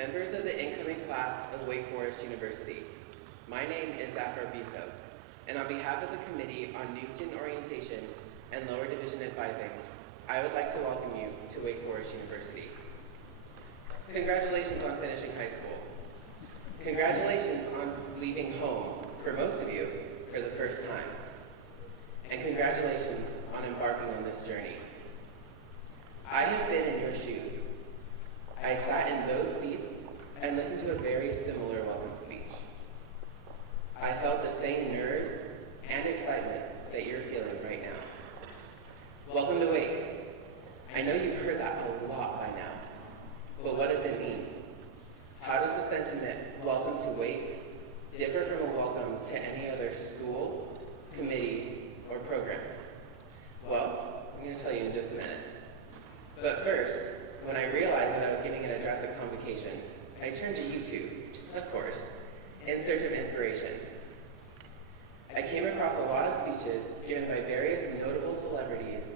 Members of the incoming class of Wake Forest University, my name is Zach Arbizo, and on behalf of the Committee on New Student Orientation and Lower Division Advising, I would like to welcome you to Wake Forest University. Congratulations on finishing high school. Congratulations on leaving home, for most of you, for the first time. And congratulations on embarking on this journey. I have been in your shoes. I sat in those seats and listened to a very similar welcome speech. I felt the same nerves and excitement that you're feeling right now. Welcome to Wake. I know you've heard that a lot by now, but what does it mean? How does the sentiment, welcome to Wake, differ from a welcome to any other school, committee, or program? Well, I'm going to tell you in just a minute. But first, when I realized that I was giving an address at Convocation, I turned to YouTube, of course, in search of inspiration. I came across a lot of speeches given by various notable celebrities,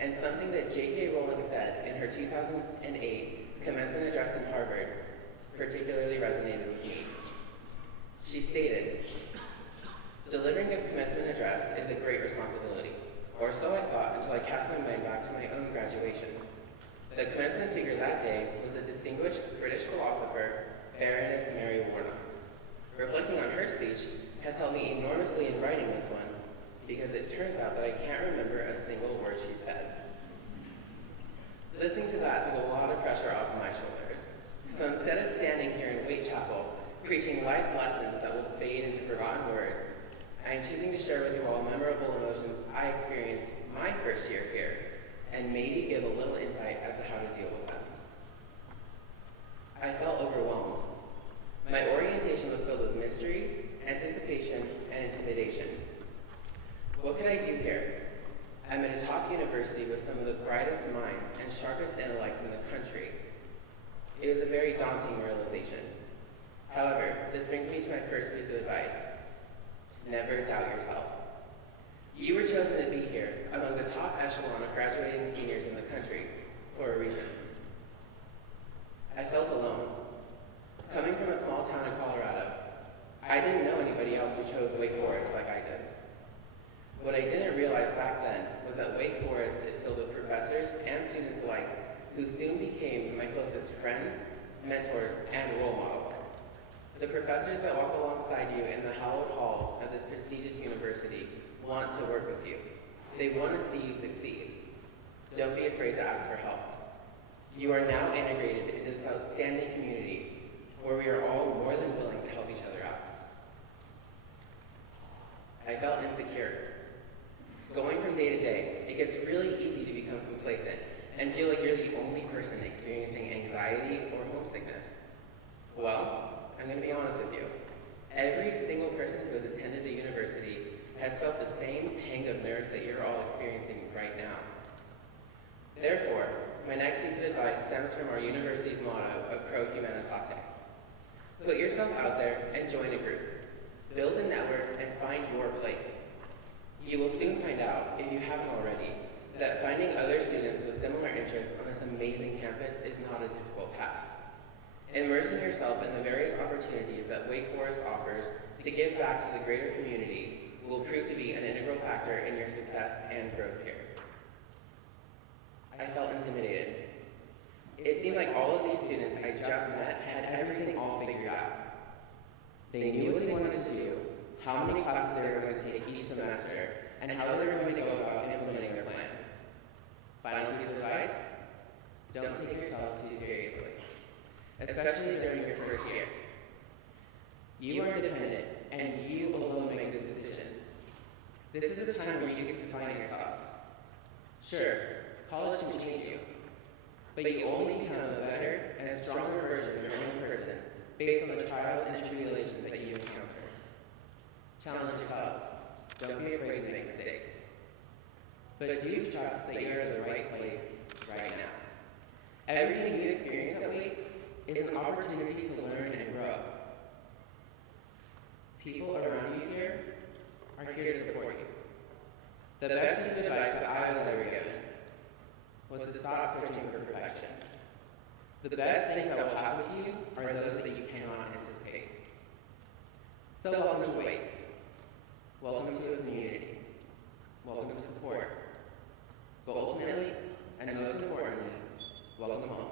and something that J.K. Rowling said in her 2008 commencement address in Harvard particularly resonated with me. She stated, "Delivering a commencement address is a great responsibility," or so I thought until I cast my mind back to my own graduation. The commencement speaker that day was the distinguished British philosopher, Baroness Mary Warnock. Reflecting on her speech has helped me enormously in writing this one, because it turns out that I can't remember a single word she said. Listening to that took a lot of pressure off my shoulders. So instead of standing here in Wake Chapel, preaching life lessons that will fade into forgotten words, I am choosing to share with you all memorable emotions I experienced my first year here, and maybe give a little insight as to how to deal with them. I felt overwhelmed. My orientation was filled with mystery, anticipation, and intimidation. What could I do here? I'm at a top university with some of the brightest minds and sharpest intellects in the country. It was a very daunting realization. However, this brings me to my first piece of advice. Never doubt yourselves. You were chosen to be here among the top echelon of graduating seniors in the country for a reason. I felt alone. Coming from a small town in Colorado, I didn't know anybody else who chose Wake Forest like I did. What I didn't realize back then was that Wake Forest is filled with professors and students alike who soon became my closest friends, mentors, and role models. The professors that walk alongside you in the hallowed halls of this prestigious university want to work with you. They want to see you succeed. Don't be afraid to ask for help. You are now integrated into this outstanding community where we are all more than willing to help each other out. I felt insecure. Going from day to day, it gets really easy to become complacent and feel like you're the only person experiencing anxiety or homesickness. Well, I'm going to be honest with you. Every single person who has attended a university has felt the same pang of nerves that you're all experiencing right now. Therefore, my next piece of advice stems from our university's motto of Pro Humanitate. Put yourself out there and join a group. Build a network and find your place. You will soon find out, if you haven't already, that finding other students with similar interests on this amazing campus is not a difficult task. Immersing yourself in the various opportunities that Wake Forest offers to give back to the greater community will prove to be an integral factor in your success and growth here. I felt intimidated. It seemed like all of these students I just met had everything all figured out. They knew what they wanted to do, how many classes they were going to take each semester, and how they were going to go about implementing their plans. Final piece of advice, don't take yourselves too seriously, especially during your first year. You are independent, and you alone make the decisions. This is the time where you get to find yourself. Sure, college can change you, but you only become a better and stronger version of your own person based on the trials and tribulations that you encounter. Challenge yourself. Don't be afraid to make mistakes. But do trust that you're in the right place right now. Everything you experience at Wake is an opportunity to learn and grow. People around you here are here to support you. The best piece of advice that I was ever given was to stop searching for perfection. The best things that will happen to you are those that you cannot anticipate. So welcome to Wake. Welcome to a community. Welcome to support. But ultimately, and most importantly, welcome home.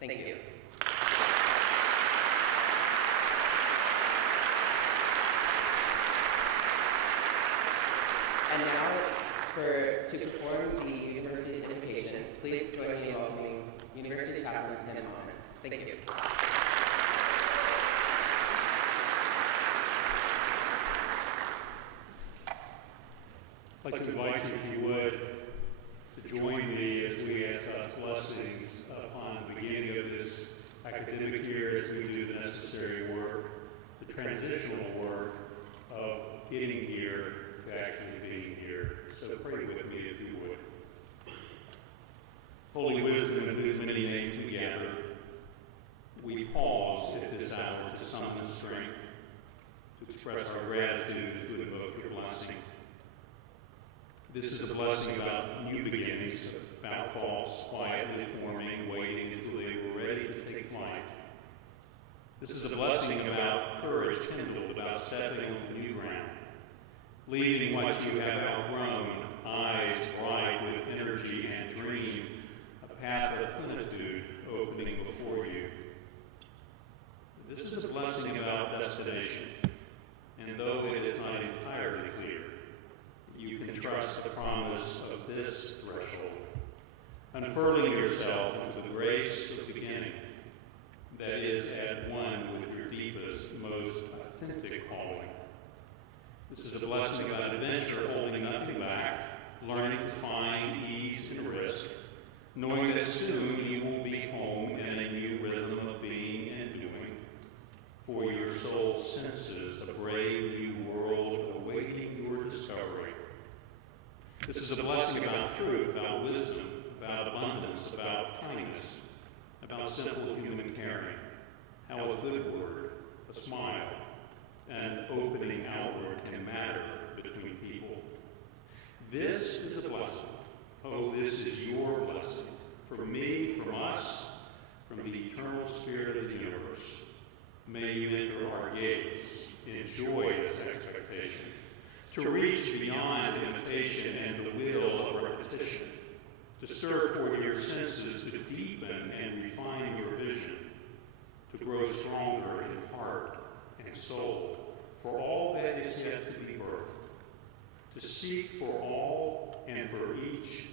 Thank you. And now, to perform the University Convocation, please join me in welcoming University Chaplain Tim Hoffman. Thank you. I'd like to invite you, if you would, to join me as we ask God's blessings upon the beginning of this academic year as we do the necessary work, the transitional work of getting here to actually being here. So pray with me if you would. Holy Wisdom, in whose many names we gather, we pause at this hour to summon strength, to express our gratitude and to invoke your blessing. This is a blessing about new beginnings, about thoughts quietly forming, waiting until they were ready to take flight. This is a blessing about courage kindled, about stepping onto new ground, leaving what you have outgrown, eyes bright with energy and dream, a path of plenitude opening before you. This is a blessing about destination, and though it is not entirely clear, you can trust the promise of this threshold, unfurling yourself into the grace of beginning that is at one with your deepest, most authentic calling. This is a blessing about adventure, holding nothing back, learning to find ease and risk, knowing that soon you will be home in a new rhythm of being and doing. For your soul senses a brave new world awaiting your discovery. This is a blessing about truth, about wisdom, about abundance, about kindness, about simple human caring, how a good word, a smile, and opening outward can matter between people. This is a blessing. Oh, this is your blessing. For me, from us, from the eternal Spirit of the universe. May you enter our gates in joyous expectation, to reach beyond imitation and the will of repetition, to stir toward your senses, to deepen and refine your vision, to grow stronger in heart and soul for all that is yet to be birthed, to seek for all and for each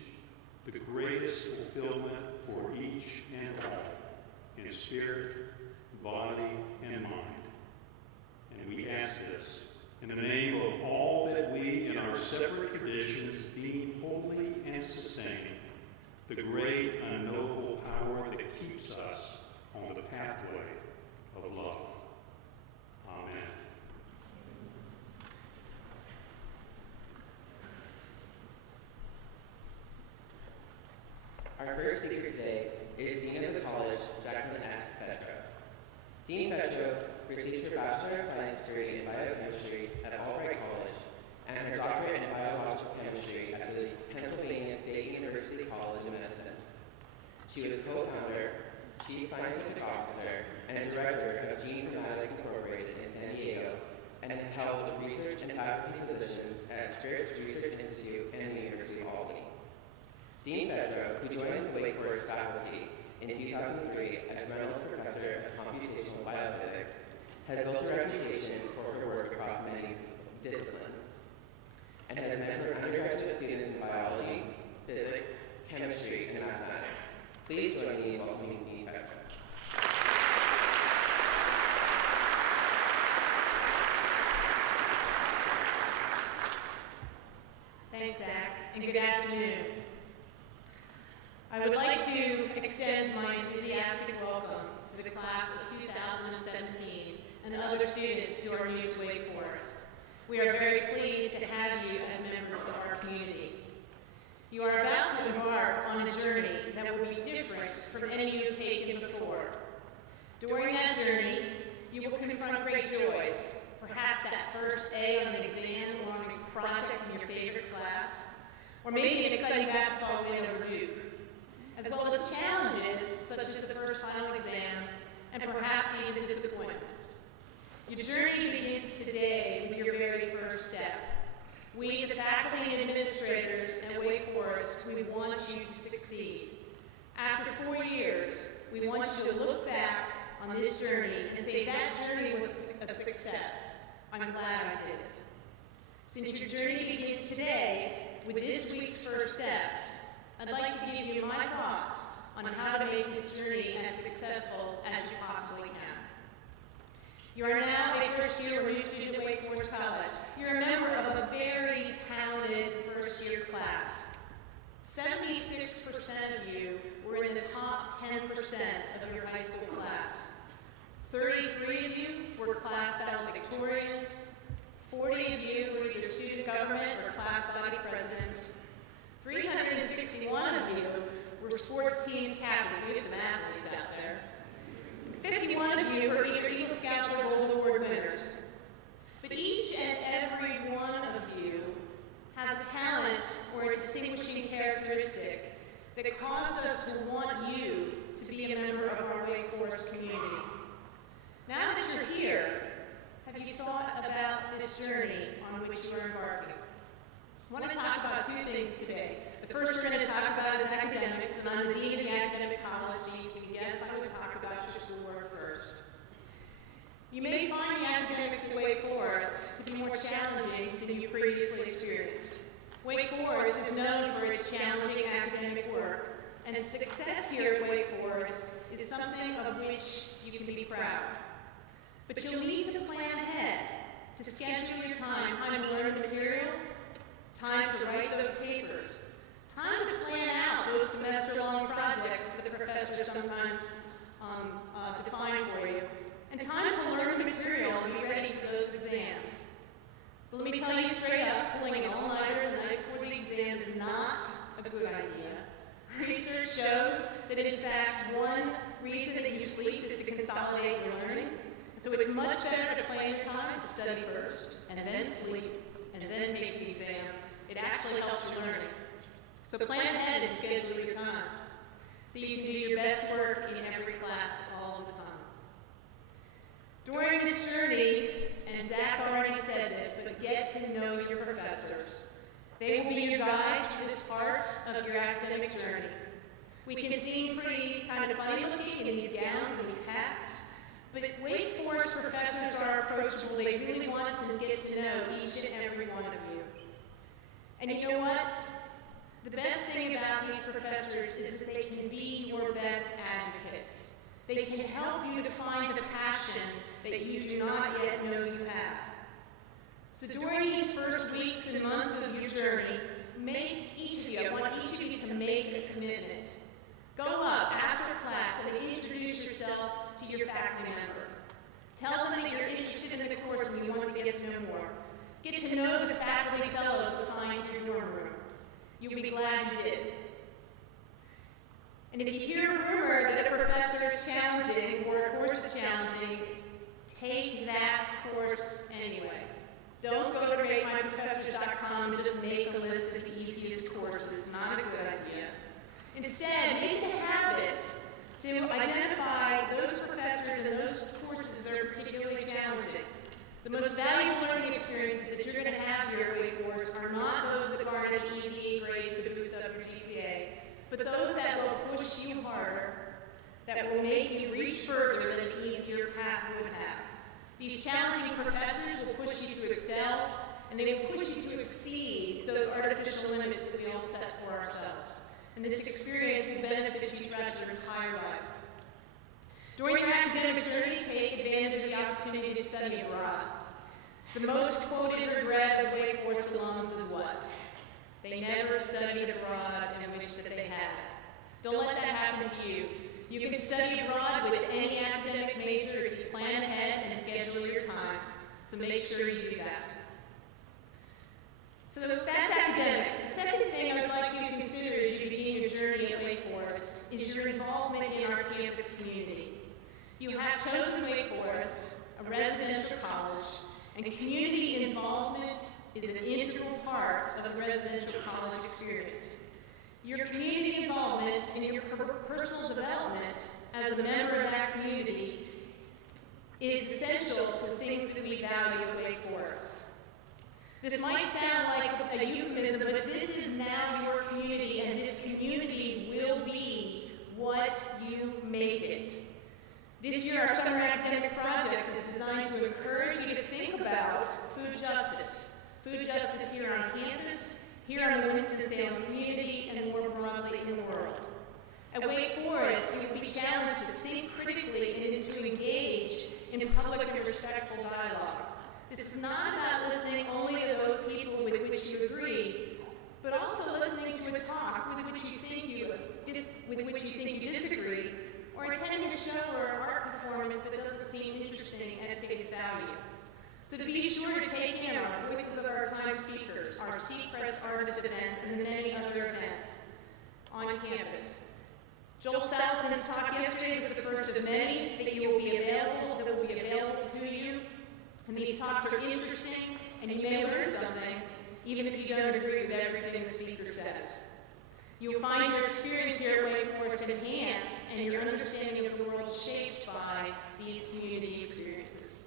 the greatest fulfillment for each and all, in spirit, body, and mind. And we ask this in the name of all that we in our separate traditions deem holy and sustaining, the great unknowable power that keeps us on the pathway of love. Amen. Our first speaker today is Dean of the College, Jacqueline S. Petro. Dean Petro received her Bachelor of Science degree in Biochemistry at Albright College and her doctorate in Biological Chemistry at the Pennsylvania State University College of Medicine. She was co-founder, chief scientific officer, and director of Gene Informatics Incorporated in San Diego, and has held research and faculty positions at Sturt's Research Institute and the University of Albany. Dean Petro, who joined the Wake Forest faculty in 2003 as Reynolds Professor of Computational Biophysics, has built a reputation for her work across many disciplines, and has mentored undergraduate students in biology, physics, chemistry, and mathematics. Please join me in welcoming Dean Petro. Thanks, Zach, and good afternoon. I would like to extend my enthusiastic welcome to the class of 2017 and other students who are new to Wake Forest. We are very pleased to have you as members of our community. You are about to embark on a journey that will be different from any you have taken before. During that journey, you will confront great joys, perhaps that first A on an exam or on a project in your favorite class, or maybe an exciting basketball win over Duke. as well as challenges such as the first final exam and perhaps even disappointments. Your journey begins today with your very first step. We, the faculty and administrators at Wake Forest, we want you to succeed. After 4 years, we want you to look back on this journey and say that journey was a success. I'm glad I did it. Since your journey begins today with this week's first steps, I'd like to give you my thoughts on how to make this journey as successful as you possibly can. You are now a first-year or new student at Wake Forest College. You're a member of a very talented first-year class. 76% of you were in the top 10% of your high school class. 33 of you were class valedictorians. 40 of you were either student government or class body presidents. 361 of you were sports teams captains. We have some athletes out there. 51 of you are either Eagle Scouts or Gold Award winners. But each and every one of you has a talent or a distinguishing characteristic that caused us to want you to be a member of our Wake Forest community. Now that you're here, have you thought about this journey on which you are embarking? I want to talk about two things today. The first we're going to talk about is academics, and I'm the dean of the academic college, so you can guess I would talk about your schoolwork first. You may find the academics at Wake Forest to be more challenging than you previously experienced. Wake Forest is known for its challenging academic work, and success here at Wake Forest is something of which you can be proud. But you'll need to plan ahead to schedule your time to learn the material, time to write those papers, time to plan out those semester-long projects that the professors sometimes define for you, and time to learn the material and be ready for those exams. So let me tell you straight up, pulling an all-nighter the night before the exam is not a good idea. Research shows that in fact one reason that you sleep is to consolidate your learning. So it's much better to plan your time to study first, and then sleep, and then take the exam. It actually helps your learning. So plan ahead and schedule your time, so you can do your best work in every class all of the time. During this journey, and Zach already said this, but get to know your professors. They will be your guides for this part of your academic journey. We can seem pretty kind of funny looking in these gowns and these hats, but Wake Forest professors are approachable. They really want to get to know each and every one of you. And you know what? The best thing about these professors is that they can be your best advocates. They can help you to find the passion that you do not yet know you have. So during these first weeks and months of your journey, I want each of you to make a commitment. Go up after class and introduce yourself to your faculty member. Tell them that you're interested in the course and you want to get to know more. Get to know the faculty fellows assigned to your dorm room. You'll be glad you did. And if you hear a rumor that a professor is challenging or a course is challenging, take that course anyway. Don't go to ratemyprofessors.com and just make a list of the easiest courses. Not a good idea. Instead, make it a habit to identify those professors and those courses that are particularly challenging. The most valuable learning experiences that you're going to have here at Wake Forest are not those that garner the easy grades to boost up your GPA, but those that will push you harder, that will make you reach further than an easier path would have. These challenging professors will push you to excel, and they will push you to exceed those artificial limits that we all set for ourselves. And this experience will benefit you throughout your entire life. During your academic journey, take advantage of the opportunity to study abroad. The most quoted regret of Wake Forest alums is what? They never studied abroad and wish that they had. Don't let that happen to you. You can study abroad with any academic major if you plan ahead and schedule your time. So make sure you do that. So that's academics. The second thing I would like you to consider as you begin your journey at Wake Forest is your involvement in our campus community. You have chosen Wake Forest, a residential college, and community involvement is an integral part of the residential college experience. Your community involvement and your personal development as a member of that community is essential to the things that we value at Wake Forest. This might sound like a euphemism, but this is now your community, and this community will be what you make it. This year, our summer academic project is designed to encourage you to think about food justice here on campus, here in the Winston-Salem community, and more broadly in the world. At Wake Forest, we will be challenged to think critically and to engage in public and respectful dialogue. This is not about listening only to those people with which you agree, but also listening to a talk with which you think you disagree, or attending a show or an art performance that doesn't seem interesting at face value. So to be sure to take in our Voices of Our Time speakers, our Seacrest Artist events, and the many other events on campus. Joel Salatin's talk yesterday was the first of many that will be available to you. And these talks are interesting, and you may learn something, even if you don't agree with everything the speaker says. You'll find your experience here at Wake Forest enhanced, and your understanding of the world shaped by these community experiences.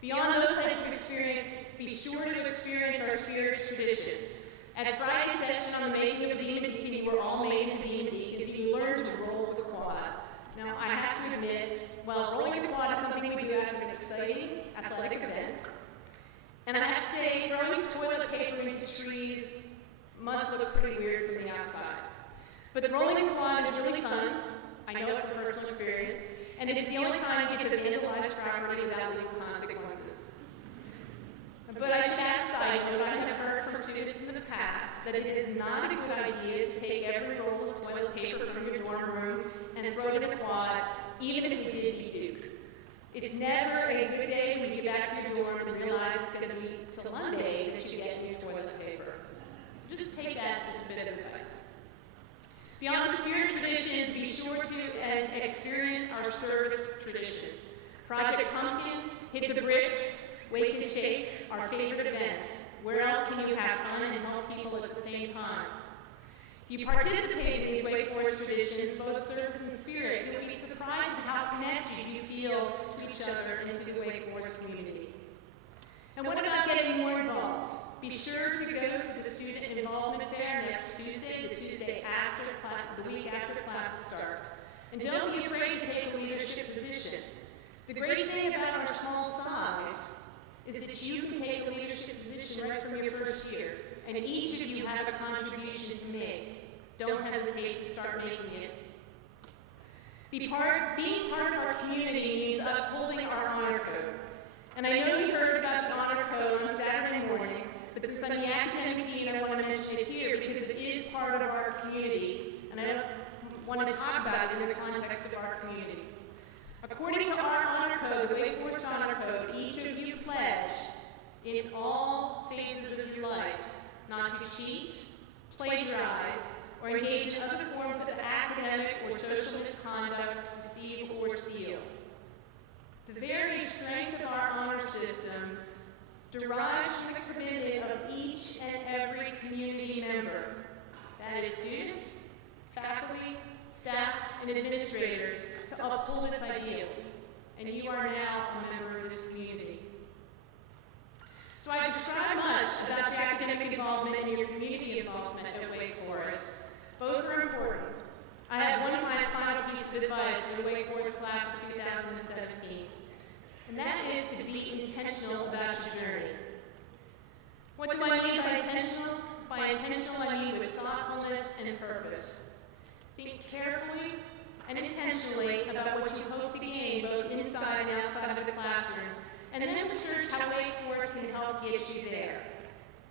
Beyond those types of experiences, be sure to experience our spirit's traditions. At Friday's session on the making of the Demon Deacon, you were all made into Demon Deacons. You learned to roll with the quad. Now, I have to admit, rolling the quad is something we do after an exciting athletic event. And I have to say, throwing toilet paper into trees must look pretty weird from the outside. But rolling the quad is really fun. I know it from personal experience. And it is the only time you get to vandalize property without legal consequences. But I should add a side note, I have heard from students in the past that it is not a good idea to take every roll of toilet paper from your dorm room and throw it in the quad, even if you did be Duke. It's never a good day when you get back to your dorm and realize it's going to be till Monday that you get new toilet paper. So just take that as a bit of advice. Beyond the spirit traditions, be sure to experience our service traditions. Project Pumpkin, Hit the Bricks, Wake and Shake, our favorite events. Where else can you have fun and help people at the same time? If you participate in these Wake Forest traditions, both service and spirit, you'll be surprised at how connected you feel to each other and to the Wake Forest community. And what about getting more involved? Be sure to go to the Student Involvement Fair next Tuesday, the Tuesday after the week after classes start. And don't be afraid to take a leadership position. The great thing about our small size is that you can take a leadership position right from your first year, and each of you have a contribution to make. Don't hesitate to start making it. Being part of our community means upholding our honor code. And I know you heard about the honor code on Saturday morning, but since I'm the academic dean, I want to mention it here because it is part of our community, and I want to talk about it in the context of our community. According to our honor code, the Wake Forest Honor Code, each of you pledge in all phases of your life not to cheat, plagiarize, or engage in other forms of academic or social misconduct, deceive, or steal. The very strength of our honor system derives from the commitment of each and every community member. That is students, faculty, staff, and administrators to uphold its ideals. And you are now a member of this community. So I've described much about your academic involvement and your community involvement at Wake Forest. Both are important. I have one of my final pieces of advice for the Wake Forest class of 2017. And that is to be intentional about your journey. What do I mean by intentional? By intentional, I mean with thoughtfulness and purpose. Think carefully and intentionally about what you hope to gain both inside and outside of the classroom, and then research how Wake Forest can help get you there.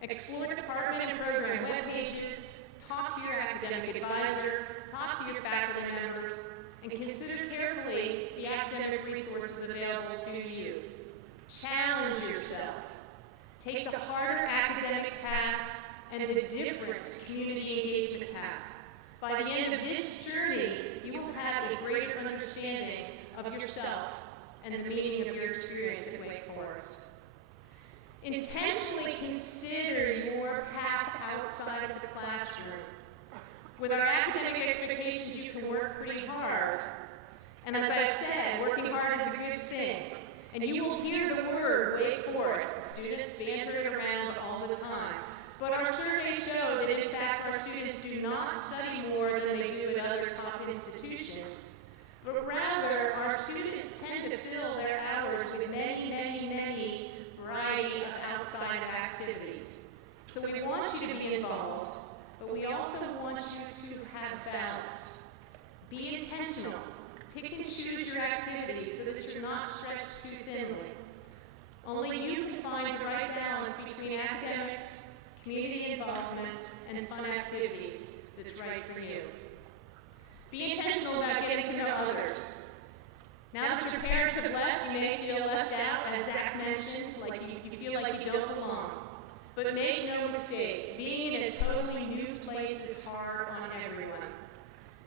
Explore department and program web pages, talk to your academic advisor, talk to your faculty members, and consider carefully the academic resources available to you. Challenge yourself. Take the harder academic path and the different community engagement path. By the end of this journey, you will have a greater understanding of yourself and the meaning of your experience at Wake Forest. Intentionally consider your path outside of the classroom. With our academic expectations, you can work pretty hard. And as I've said, working hard is a good thing. And you will hear the word Wake Forest. Students banter it around all the time. But our surveys show that in fact our students do not study more than they do at other top institutions. But rather, our students tend to fill their hours with many variety of outside activities. So we want you to be involved, but we also want you to have balance. Be intentional. Pick and choose your activities so that you're not stretched too thinly. Only you can find the right balance between academics, community involvement, and fun activities that's right for you. Be intentional about getting to know others. Now that your parents have left, you may feel left out, as Zach mentioned, like you feel like you don't belong. But make no mistake, being in a totally new place is hard on everyone.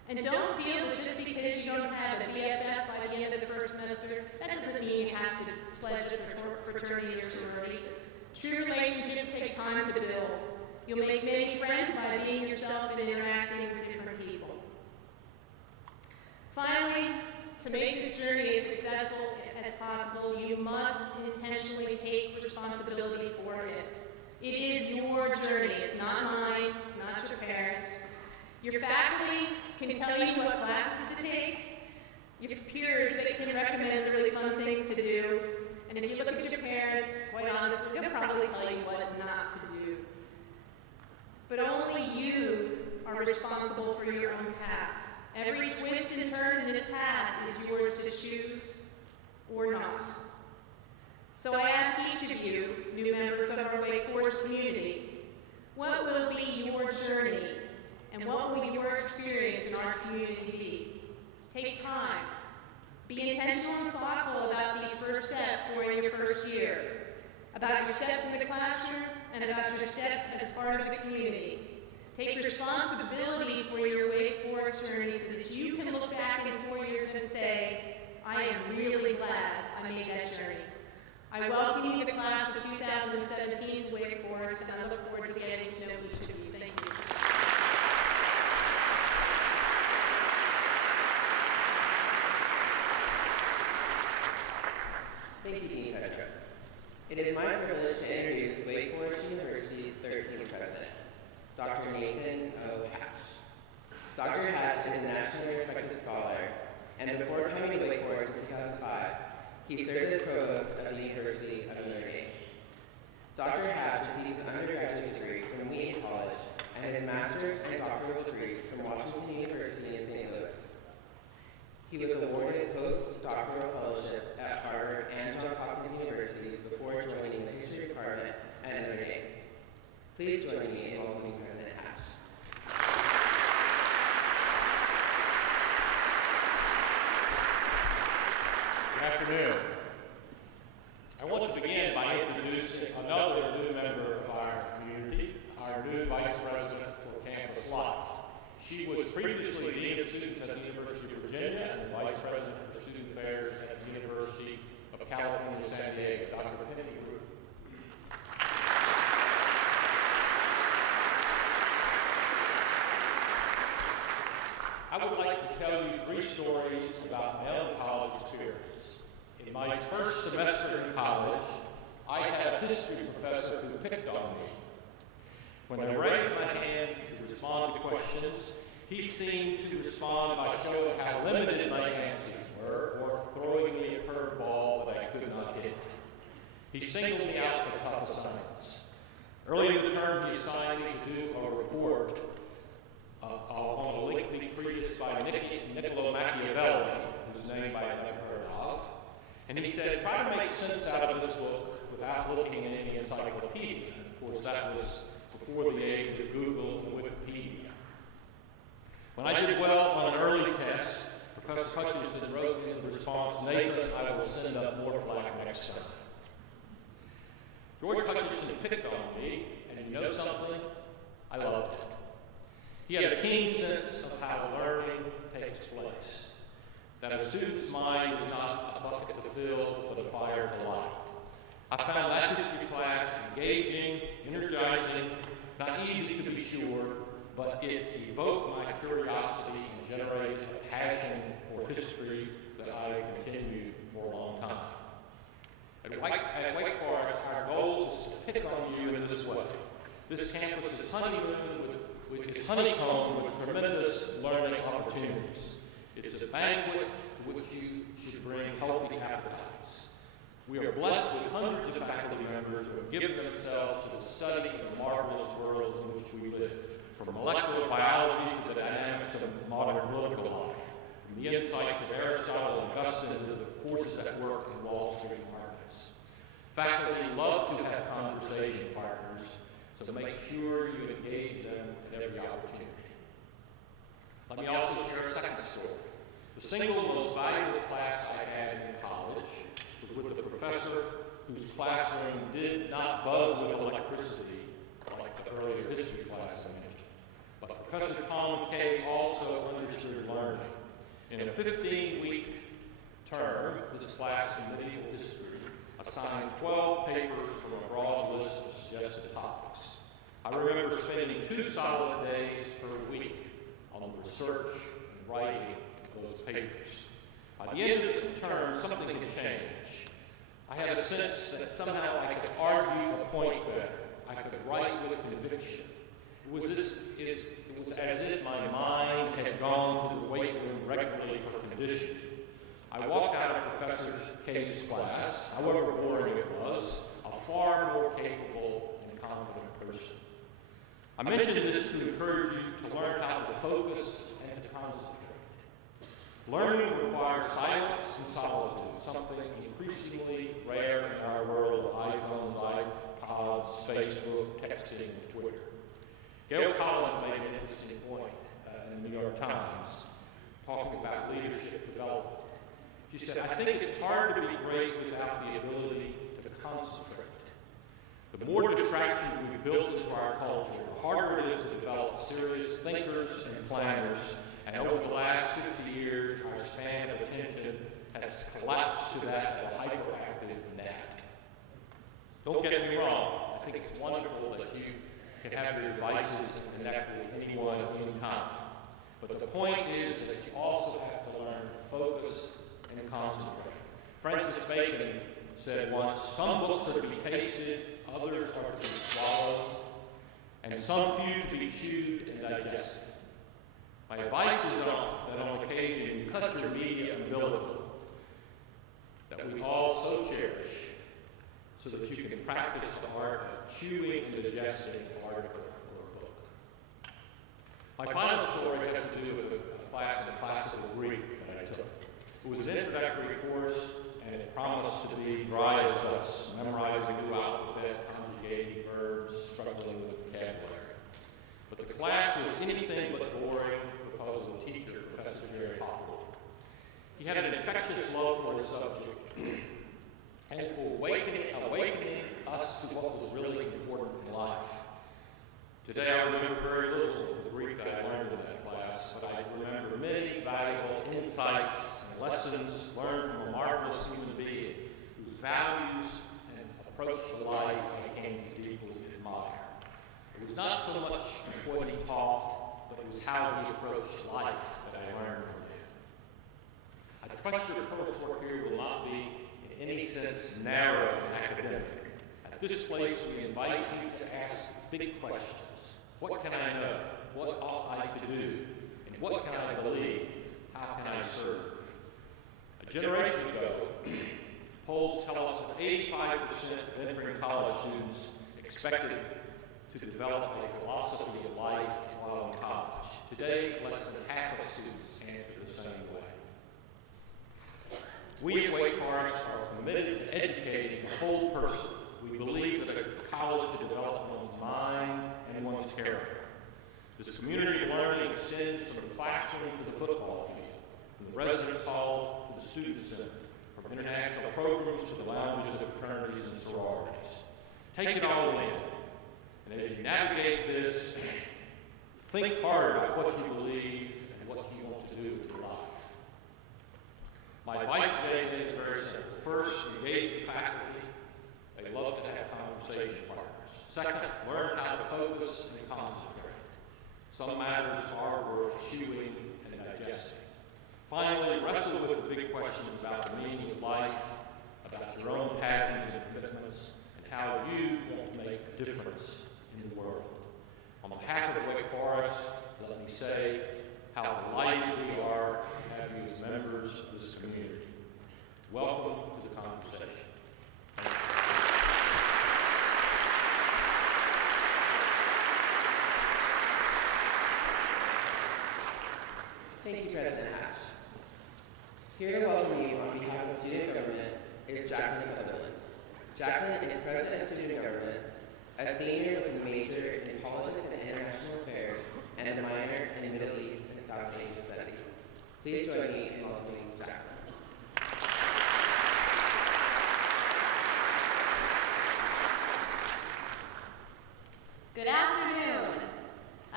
And don't feel that just because you don't have a BFF by the end of the first semester, that doesn't mean you have to pledge a fraternity or sorority. True relationships take time to build. You'll make many friends by being yourself and interacting with different people. Finally, to make this journey as successful as possible, you must intentionally take responsibility for it. It is your journey. It's not mine. It's not your parents'. Your faculty can tell you what classes to take. Your peers, they can recommend really fun things to do. And if you look at your parents, quite honestly, they'll probably tell you what not to do. But only you are responsible for your own path. Every twist and turn in this path is yours to choose or not. So I ask each of you, new members of our Wake Forest community, what will be your journey? And what will your experience in our community be? Take time. Be intentional and thoughtful about these first steps during your first year, about your steps in the classroom, and about your steps as part of the community. Take responsibility for your Wake Forest journey so that you can look back in 4 years and say, I am really glad I made that journey. I welcome you to the class of 2017 to Wake Forest, and I look forward to getting to know each of you. Thank you. Thank you, Dean Petra. It is my privilege to introduce Wake Forest University's 13th president, Dr. Nathan O. Hatch. Dr. Hatch is a nationally respected scholar, and before coming to Wake Forest in 2005, he served as provost of the University of Notre Dame. Dr. Hatch received his undergraduate degree from Wheaton College and his master's and doctoral degrees from Washington University in St. Louis. He was awarded postdoctoral fellowships at Harvard and Johns Hopkins Universities before joining the history department at Notre Dame. Please join me in welcoming President Hatch. Good afternoon. I want to begin by introducing another new member of our community, our new Vice President for Campus Life. She was previously Dean of Students at the University of Virginia and Vice President for Student Affairs at the University of California, San Diego, Dr. Penny Brook. I would like to tell you 3 stories about my own college experience. In my first semester in college, I had a history professor who picked on me. When I raised my hand to respond to questions, he seemed to respond by showing how limited my answers were or throwing me a curveball that I could not hit. He singled me out for tough assignments. Early in the term, he assigned me to do a report on a lengthy treatise by Niccolo Machiavelli, whose name I had never heard of. And he said, try to make sense out of this book without looking in any encyclopedia. Of course, that was before the age of Google and Wikipedia. When I did well on an early test, Professor Hutchinson wrote in response, Nathan, I will send up more flack next time. George Hutchinson picked on me, and you know something? I loved it. He had a keen sense of how learning takes place, that a student's mind is not a bucket to fill, but a fire to light. I found that history class engaging, energizing, not easy to be sure, but it evoked my curiosity and generated a passion for history that I continued for a long time. At Wake Forest, our goal is to pick on you in this way. This campus is honeycombed with tremendous learning opportunities. It's a banquet to which you should bring healthy appetites. We are blessed with hundreds of faculty members who have given themselves to the study of the marvelous world in which we live, from molecular biology to the dynamics of modern political life, from the insights of Aristotle and Augustine to the forces at work in Wall Street markets. Faculty love to have conversation partners, so make sure you engage them at every opportunity. Let me also share a second story. The single most valuable class I had in college was with a professor whose classroom did not buzz with electricity like the earlier history class I mentioned. But Professor Tom K. also understood learning. In a 15-week term, this class in medieval history assigned 12 papers from a broad list of suggested topics. I remember spending 2 solid days per week on the research and writing of those papers. By the end of the term, something had changed. I had a sense that somehow I could argue a point better. I could write with conviction. It was as if my mind had gone to the weight room regularly for conditioning. I walked out of Professor K's class, however boring it was, a far more capable and confident person. I mention this to encourage you to learn how to focus and to concentrate. Learning requires silence and solitude, something increasingly rare in our world of iPhones, iPods, Facebook, texting, and Twitter. Gail Collins made an interesting point in the New York Times, talking about leadership development. She said, I think it's hard to be great without the ability to concentrate. The more distractions we build into our culture, the harder it is to develop serious thinkers and planners. And over the last 50 years, our span of attention has collapsed to that of a hyperactive gnat. Don't get me wrong. I think it's wonderful that you can have your devices and connect with anyone at any time. But the point is that you also have to learn to focus and concentrate. Francis Bacon said once, some books are to be tasted, others are to be swallowed, and some few to be chewed and digested. My advice is that on occasion you cut your media umbilical that we all so cherish so that you can practice the art of chewing and digesting an article or a book. My final story has to do with a class in classical Greek that I took. It was an introductory course, and it promised to be dry as dust, memorizing new alphabet, conjugating verbs, struggling with vocabulary. But the class was anything but boring because of the teacher, Professor Jerry Hoffman. He had an infectious love for his subject, and for awakening us to what was really important in life. Today I remember very little of the Greek that I learned in that class, but I remember many valuable insights and lessons learned from a marvelous human being whose values and approach to life I came to deeply admire. It was not so much what he taught, but it was how he approached life that I learned from him. I trust your coursework here will not be in any sense narrow and academic. At this place, we invite you to ask big questions. What can I know? What ought I to do? And what can I believe? How can I serve? A generation ago, polls tell us that 85% of entering college students expected to develop a philosophy of life while in college. Today, less than half of students answer the same way. We at Wake Forest are committed to educating the whole person. We believe that a college should develop one's mind and one's character. This community of learning extends from the classroom to the football field, from the residence hall to the student center, from international programs to the lounges of fraternities and sororities. Take it all in. And as you navigate this, think hard about what you believe and what you want to do with your life. My advice today is very simple. First, engage the faculty. They love to have conversation partners. Second, learn how to focus and concentrate. Some matters are worth chewing and digesting. Finally, wrestle with the big questions about the meaning of life, about your own passions and commitments, and how you want to make a difference in the world. On behalf of Wake Forest, let me say how delighted we are to have you as members of this community. Welcome to the conversation. Thank you, President Hatch. Here to welcome you on behalf of student government is Jacqueline Sutherland. Jacqueline is president of student government, a senior with a major in politics and international affairs, and a minor in Middle East and South Asia studies. Please join me in welcoming Jacqueline. Good afternoon.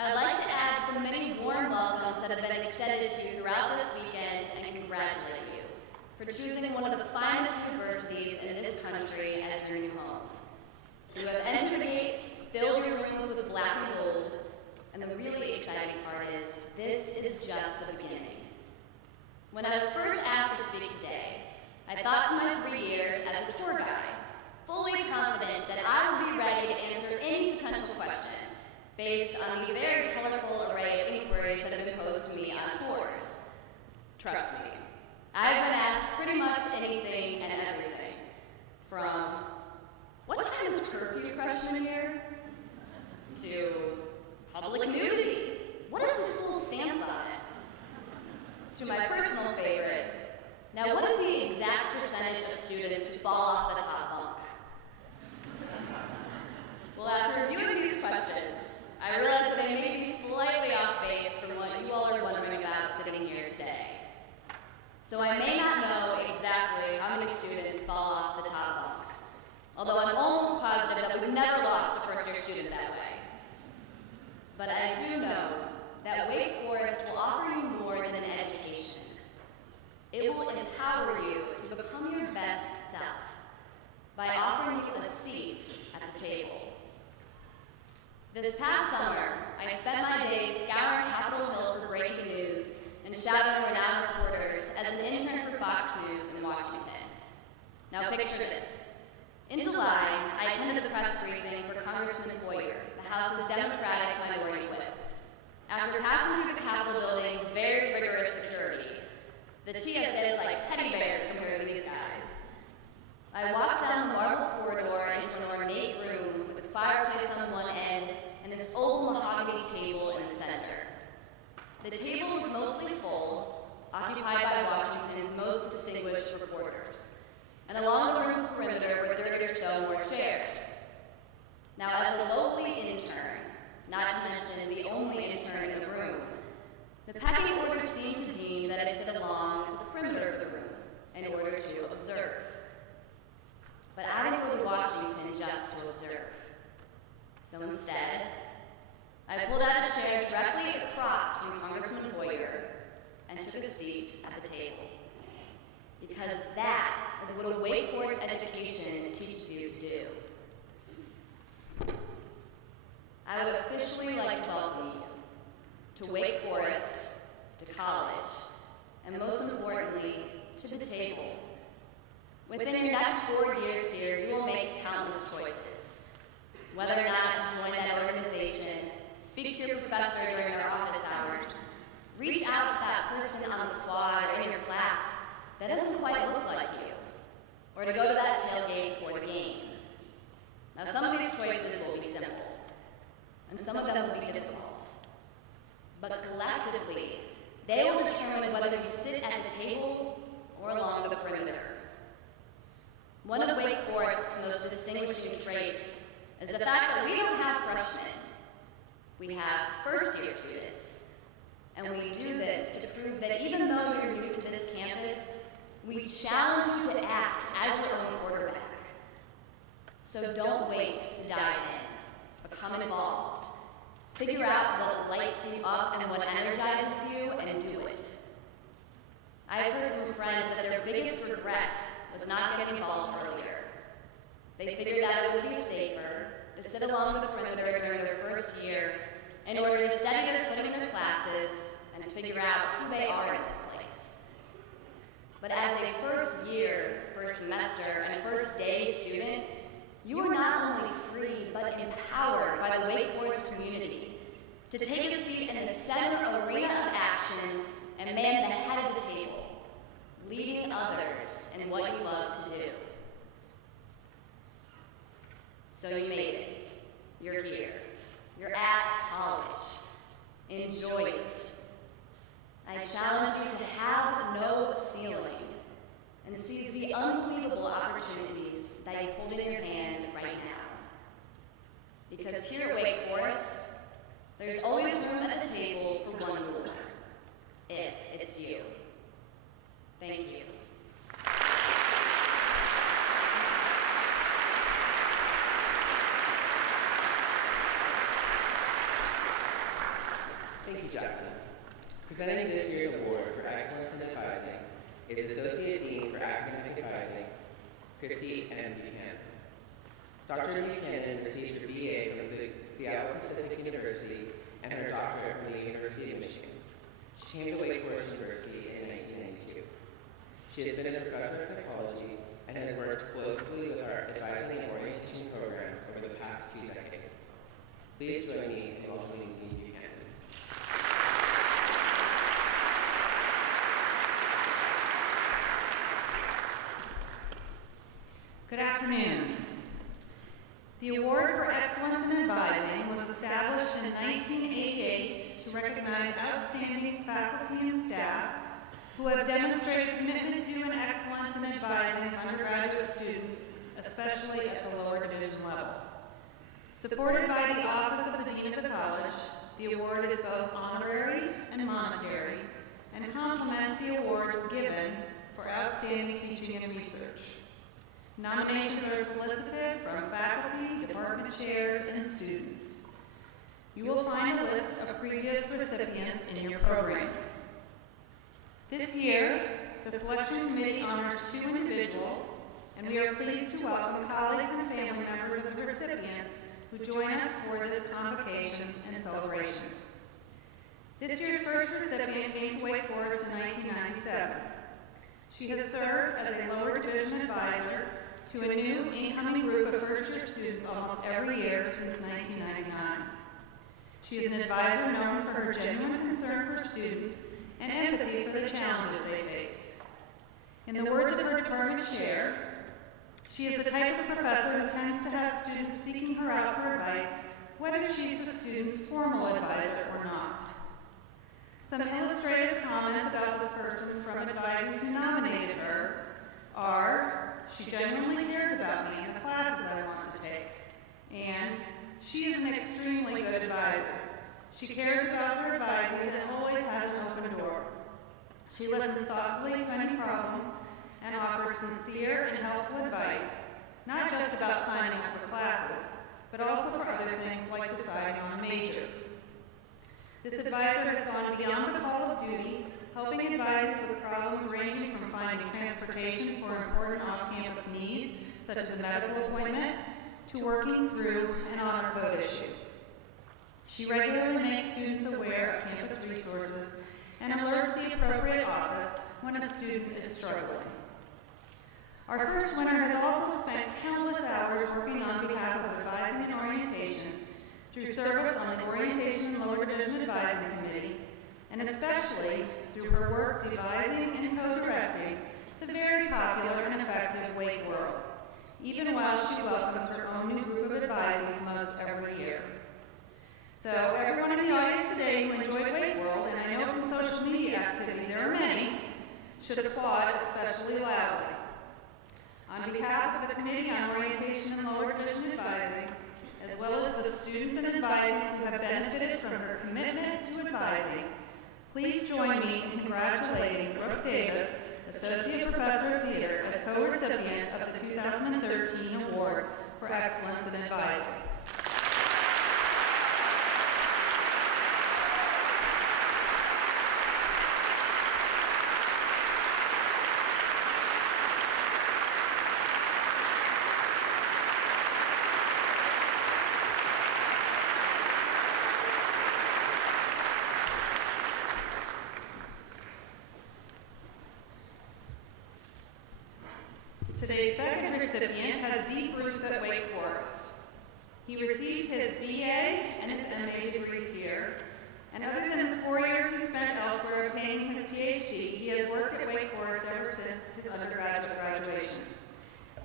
I'd like to add to the many warm welcomes that have been extended to you throughout this weekend and congratulate you for choosing one of the finest universities in this country as your new home. You have entered the gates, filled your rooms with black and gold, and the really exciting part is, this is just the beginning. When I was first asked to speak today, I thought to my 3 years as a tour guide, fully confident that I would be ready to answer any potential question based on the very colorful array of inquiries that have been posed to me on tours. Trust me, I've been asked pretty much anything and everything, from what time is curfew freshman year, to public nudity, what is the school stance on it, to my personal favorite, now what is the exact percentage of students who fall off the top bunk? Well, after reviewing these questions, I realize that they may be slightly off base from what you all are wondering about sitting here today. So I may not know exactly how many students fall off the top bunk, although I'm almost positive that we've never lost a first-year student that way. But I do know that Wake Forest will offer you more than education. It will empower you to become your best self by offering you a seat at the table. This past summer, I spent my days scouring Capitol Hill for breaking news and shouting renowned reporters as an intern for Fox News in Washington. Now picture this. In July, I attended the press briefing for Congressman Boyer, the House's Democratic Minority Whip. After passing through the Capitol building's very rigorous security, the TSA looked like teddy bears compared to these guys. I walked down the marble corridor into an ornate room with a fireplace on one end and this old mahogany table in the center. The table was mostly full, occupied by Washington's most distinguished reporters. And along the room's perimeter were 30 or so more chairs. Now, as a lowly intern, not to mention the only intern in the room, the pecking order seemed to deem that I sit along the perimeter of the room in order to observe. But I didn't go to Washington just to observe. So instead, I pulled out a chair directly across from Congressman Boyer and took a seat at the table. Because that is what a Wake Forest education teaches you to do. I would officially like to welcome you to Wake Forest, to college, and most importantly, to the table. Within your next 4 years here, you will make countless choices. Whether or not to join that organization, speak to your professor during their office hours, reach out to that person on the quad or in your class that doesn't quite look like you, or to go to that tailgate for the game. Now, some of these choices will be simple, and some of them will be difficult. But collectively, they will determine whether you sit at the table or along the perimeter. One of Wake Forest's most distinguishing traits is the fact that we don't have freshmen. We have first-year students. And we do this to prove that even though you're new to this campus, we challenge you to act as your own quarterback. So don't wait to dive in. Become involved. Figure out what lights you up and what energizes you, and do it. I've heard from friends that their biggest regret was not getting involved earlier. They figured that it would be safer to sit along the perimeter during their first year in order to steady their footing figure out who they are in this place. But as a first year, first semester, and a first day student, you are not only free, but empowered by the Wake Forest community to take a seat in the center arena of action and man the head of the table, leading others in what you love to do. So you made it. You're here. You're at college. Enjoy it. I challenge you to have no ceiling and seize the unbelievable opportunities that you hold in your hand right now. Because here at Wake Forest, there's always room at the table for one more, if it's you. Thank you. Thank you, Jacqueline. Presenting this year's award for excellence in advising is Associate Dean for Academic Advising, Christy M. Buchanan. Dr. Buchanan received her BA from Seattle Pacific University and her doctorate from the University of Michigan. She came to Wake Forest University in 1992. She has been a professor of psychology and has worked closely with our advising and orientation programs over the past 2 decades. Please join me in welcoming Dean Buchanan. Good afternoon. The Award for Excellence in Advising was established in 1988 to recognize outstanding faculty and staff who have demonstrated commitment to and excellence in advising undergraduate students, especially at the lower division level. Supported by the Office of the Dean of the College, the award is both honorary and monetary and complements the awards given for outstanding teaching and research. Nominations are solicited from faculty, department chairs, and students. You will find a list of previous recipients in your program. This year, the selection committee honors 2 individuals, and we are pleased to welcome colleagues and family members of the recipients who join us for this convocation and celebration. This year's first recipient came to Wake Forest in 1997. She has served as a lower division advisor to a new incoming group of first-year students almost every year since 1999. She is an advisor known for her genuine concern for students and empathy for the challenges they face. In the words of her department chair, she is the type of professor who tends to have students seeking her out for advice, whether she's the student's formal advisor or not. Some illustrative comments about this person from advisors who nominated her are, she genuinely cares about me and the classes I want to take, and she is an extremely good advisor. She cares about her advisees and always has an open door. She listens thoughtfully to any problems and offers sincere and helpful advice, not just about signing up for classes, but also for other things like deciding on a major. This advisor has gone beyond the call of duty, helping advisors with problems ranging from finding transportation for important off-campus needs, such as a medical appointment, to working through an honor code issue. She regularly makes students aware of campus resources and alerts the appropriate office when a student is struggling. Our first winner has also spent countless hours working on behalf of advising and orientation through service on the Orientation and Lower Division Advising Committee, and especially through her work devising and co-directing the very popular and effective Wake World, even while she welcomes her own new group of advisees most every year. So everyone in the audience today who enjoyed Wake World, and I know from social media activity there are many, should applaud especially loudly. On behalf of the Committee on Orientation and Lower Division Advising, as well as the students and advisees who have benefited from her commitment to advising, please join me in congratulating Brook Davis, Associate Professor of Theater, as co-recipient of the 2013 Award for Excellence in Advising. today's second recipient has deep roots at Wake Forest. He received his BA and his MA degrees here, and other than the 4 years he spent elsewhere obtaining his PhD, he has worked at Wake Forest ever since his undergraduate graduation.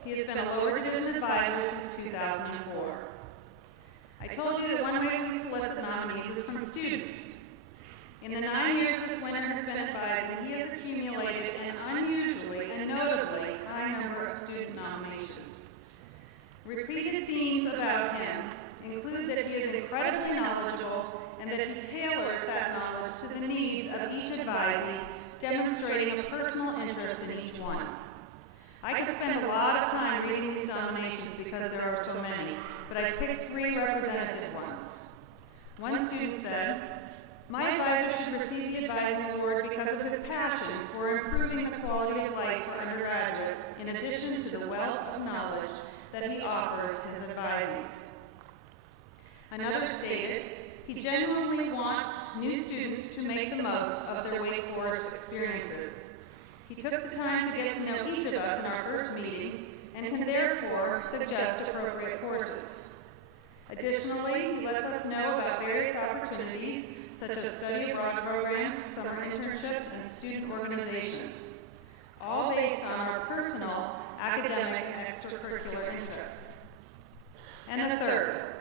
He has been a lower division advisor since 2004. I told you that one way we solicit nominees is from students. In the 9 years this winter has been advising, he has accumulated an unusually and notably high number of student nominations. Repeated themes about him include that he is incredibly knowledgeable and that he tailors that knowledge to the needs of each advisee, demonstrating a personal interest in each one. I could spend a lot of time reading these nominations because there are so many, but I picked 3 representative ones. One student said, "My advisor should receive the advising award because of his passion for improving the quality of life for undergraduates, in addition to the wealth of knowledge that he offers his advisees." Another stated, "He genuinely wants new students to make the most of their Wake Forest experiences. He took the time to get to know each of us in our first meeting and can therefore suggest appropriate courses. Additionally, he lets us know about various opportunities such as study abroad programs, summer internships, and student organizations, all based on our personal, academic, and extracurricular interests." And the third,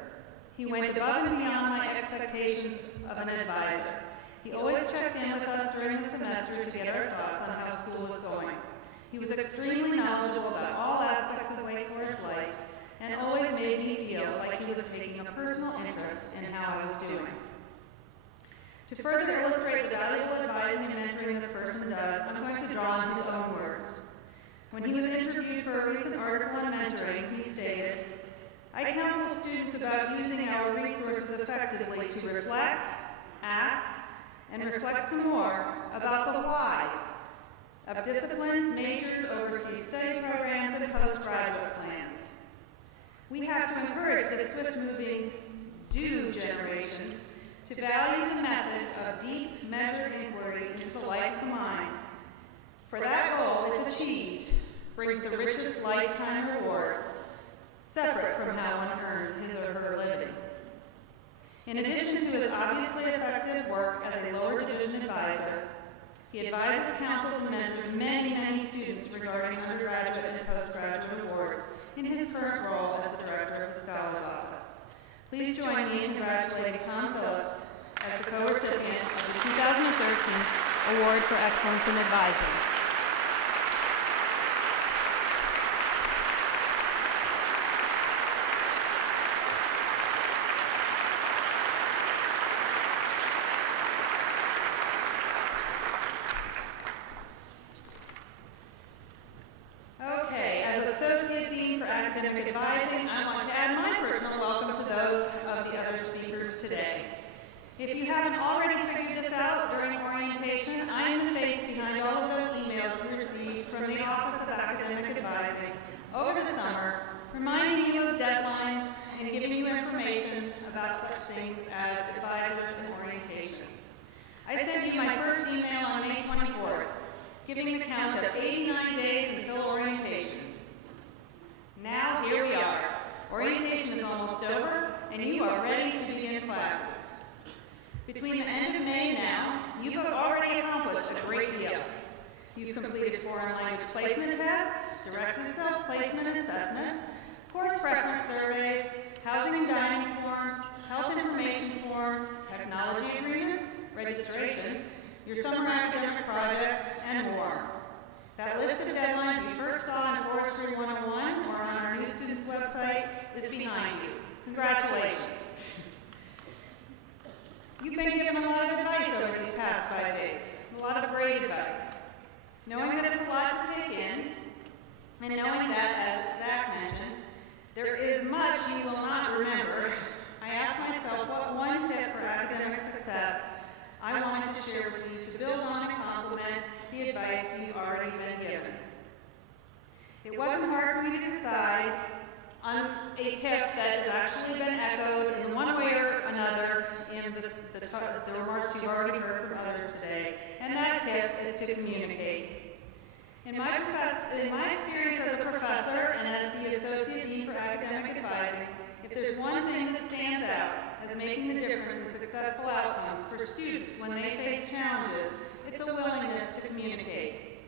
"He went above and beyond my expectations of an advisor. He always checked in with us during the semester to get our thoughts on how school was going. He was extremely knowledgeable about all aspects of Wake Forest life and always made me feel like he was taking a personal interest in how I was doing." To further illustrate the valuable advising and mentoring this person does, I'm going to draw on his own words. When he was interviewed for a recent article on mentoring, he stated, "I counsel students about using our resources effectively to reflect, act, and reflect some more about the whys of disciplines, majors, overseas study programs, and postgraduate plans. We have to encourage the swift-moving do generation to value the method of deep, measured inquiry into life of the mind. For that goal, if achieved, brings the richest lifetime rewards, separate from how one earns his or her living." In addition to his obviously effective work as a lower division advisor, he advises, counsels, and mentors many, many students regarding undergraduate and postgraduate awards in his current role as the director of the Scholars Office. Please join me in congratulating Tom Phillips as the co-recipient of the 2013 Award for Excellence in Advising. Okay, as Associate Dean for Academic Advising, I want to add my personal welcome to those of the other speakers today. If you haven't already figured this out during orientation, I am the face behind all of those emails you received from the Office of Academic Advising over the summer, reminding you of deadlines and giving you information about such things as advisors and orientation. I sent you my first email on May 24th, giving the count of 89 days until orientation. Now, here we are. Orientation is almost over, and you are ready to begin classes. Between the end of May now, you have already accomplished a great deal. You've completed foreign language placement tests, directed self-placement assessments, course preference surveys, housing and dining forms, health information forms, technology agreements, registration, your summer academic project, and more. That list of deadlines you first saw in Forestry 101 or on our new students website is behind you. Congratulations. You've been given a lot of advice over these past 5 days, a lot of great advice. Knowing that it's a lot to take in, and knowing that, as Zach mentioned, there is much you will not remember, I asked myself what one tip for academic success I wanted to share with you to build on and complement the advice you've already been given. It wasn't hard for me to decide on a tip that has actually been echoed in one way or another in the remarks you've already heard from others today, and that tip is to communicate. In my experience as a professor and as the Associate Dean for Academic Advising, if there's one thing that stands out as making the difference in successful outcomes for students when they face challenges, it's a willingness to communicate.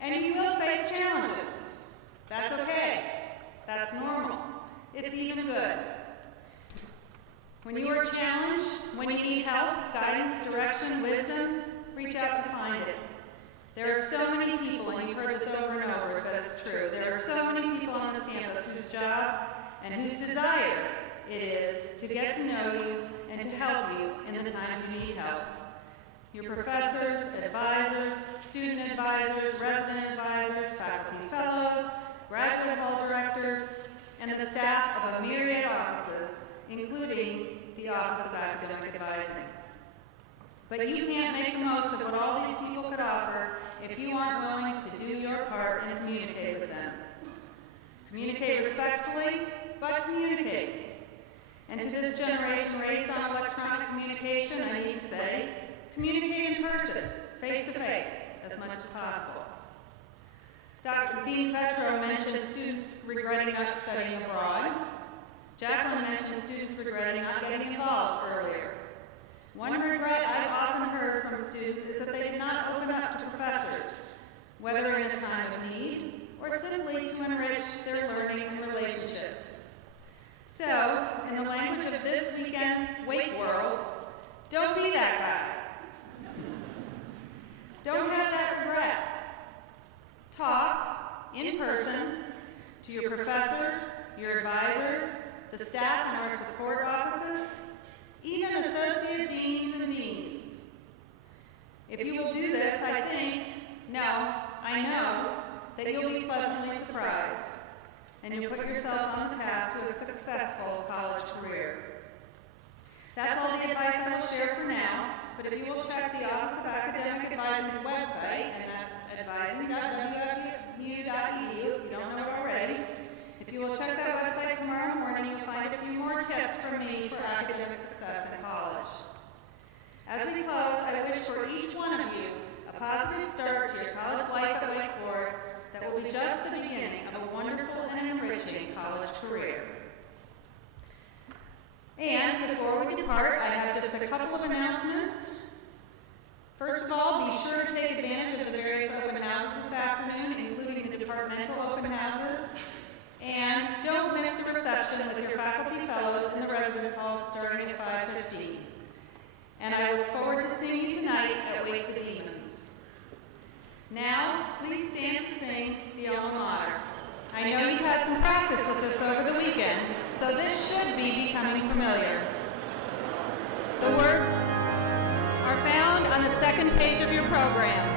And you will face challenges. That's okay. That's normal. It's even good. When you are challenged, when you need help, guidance, direction, wisdom, reach out to find it. There are so many people, and you've heard this over and over, but it's true. There are so many people on this campus whose job and whose desire it is to get to know you and to help you in the times you need help. Your professors, advisors, student advisors, resident advisors, faculty fellows, graduate hall directors, and the staff of a myriad offices, including the Office of Academic Advising. But you can't make the most of what all these people could offer if you aren't willing to do your part and communicate with them. Communicate respectfully, but communicate. And to this generation raised on electronic communication, I need to say, communicate in person, face to face, as much as possible. Dr. Dean Petro mentioned students regretting not studying abroad. Jacqueline mentioned students regretting not getting involved earlier. One regret I've often heard from students is that they did not open up to professors, whether in a time of need or simply to enrich their learning and relationships. So, in the language of this weekend's Wake World, don't be that guy. Don't have that regret. Talk in person to your professors, your advisors, the staff in our support offices, even associate deans and deans. If you will do this, I know that you'll be pleasantly surprised, and you'll put yourself on the path to a successful college career. That's all the advice I will share for now, but if you will check the Office of Academic Advising's website, and that's advising.wfu.edu if you don't know it already. If you will check that website tomorrow morning, you'll find a few more tips from me for academic success in college. As we close, I wish for each one of you a positive start to your college life at Wake Forest that will be just the beginning of a wonderful and enriching college career. And before we depart, I have just a couple of announcements. First of all, be sure to take advantage of the various open houses this afternoon, including the departmental open houses. And don't miss the reception with your faculty fellows in the residence hall starting at 5:15. And I look forward to seeing you tonight at Wake the Demons. Now, please stand to sing the Alma Mater. I know you've had some practice with this over the weekend, so this should be becoming familiar. The words are found on the second page of your program.